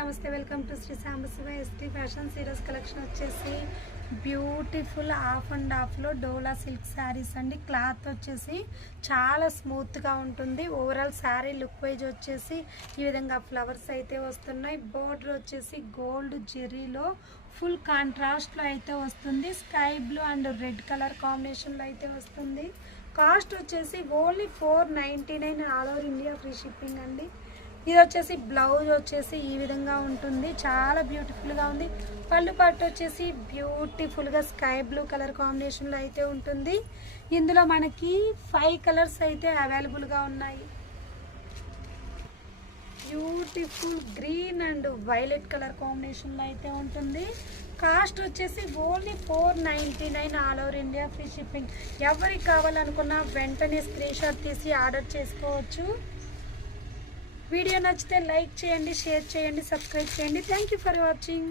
నమస్తే welcome to Shri Sambasiva ST fashion series collection వచ్చేసి beautiful half and హాఫ్లో డోలా సిల్క్ శారీస్ అండి. క్లాత్ వచ్చేసి చాలా స్మూత్గా ఉంటుంది. ఓవరాల్ శారీ లుక్ వైజ్ వచ్చేసి ఈ విధంగా ఫ్లవర్స్ అయితే వస్తున్నాయి. బోర్డర్ వచ్చేసి గోల్డ్ జెరీలో ఫుల్ కాంట్రాస్ట్లో అయితే వస్తుంది. Sky blue and red colour కాంబినేషన్లో అయితే వస్తుంది. కాస్ట్ వచ్చేసి only 499 all over India free shipping అండి. ఇది వచ్చేసి బ్లౌజ్ వచ్చేసి ఈ విధంగా ఉంటుంది. చాలా బ్యూటిఫుల్గా ఉంది. పళ్ళు పట్టు వచ్చేసి బ్యూటిఫుల్గా స్కై బ్లూ కలర్ కాంబినేషన్లో అయితే ఉంటుంది. ఇందులో మనకి 5 కలర్స్ అయితే అవైలబుల్గా ఉన్నాయి. Beautiful green and violet colour కాంబినేషన్లో అయితే ఉంటుంది. కాస్ట్ వచ్చేసి only 499 all over India free shipping. ఎవరికి కావాలనుకున్నా వెంటనే స్క్రీన్ షాట్ తీసి ఆర్డర్ చేసుకోవచ్చు. వీడియో నచ్చితే లైక్ చేయండి, షేర్ చేయండి, సబ్స్క్రైబ్ చేయండి. Thank you for watching.